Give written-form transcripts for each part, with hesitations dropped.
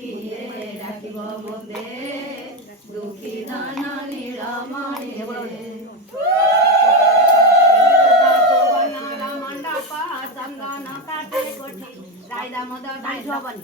କିଏ ଡାକିବ ମୋତେ ଦୁଃଖୀ ଧନ ନୀଳମଣି ମଣ୍ଡପ ଚନ୍ଦନ କାଟେ କୋଠି ରାଇଦା ମଦ ଧାଇଁଛୁ ହବନି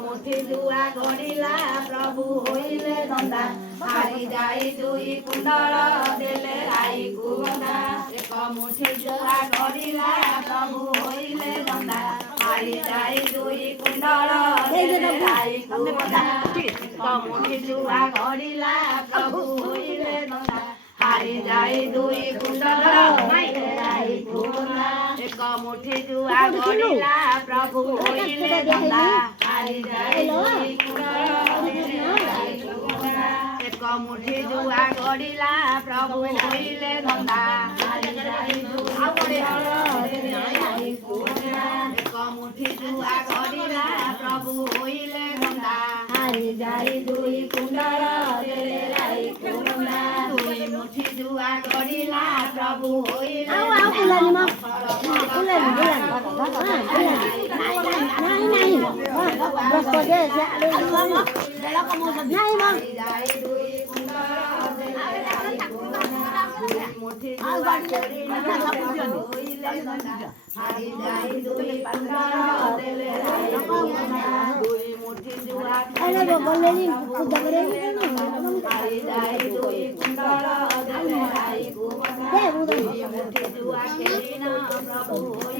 मुठी जुआ गड़िला प्रभु होइले नंदा हारी जाई दुई कुंडल देले राई कुंडा एक मुठी जुआ गड़िला प्रभु होइले नंदा हारी जाई दुई कुंडल देले राई कुंडा एक मुठी जुआ गड़िला प्रभु होइले नंदा हारी जाई दुई कुंडल देले राई कुंडा एक मुठी जुआ गड़िला प्रभु होइले नंदा हारी जाई दुई कुंडल देले राई कुंडा एक मुठी जुआ गड़िला प्रभु होइले नंदा हारी जाई दुई कुंडल देले राई कुंडा एक मुठी जुआ गड़िला प्रभु होइले नंदा हारी जाई दुई कुंडल देले राई कुंडा दुई मुठी जुआ गड़िला प्रभु होइले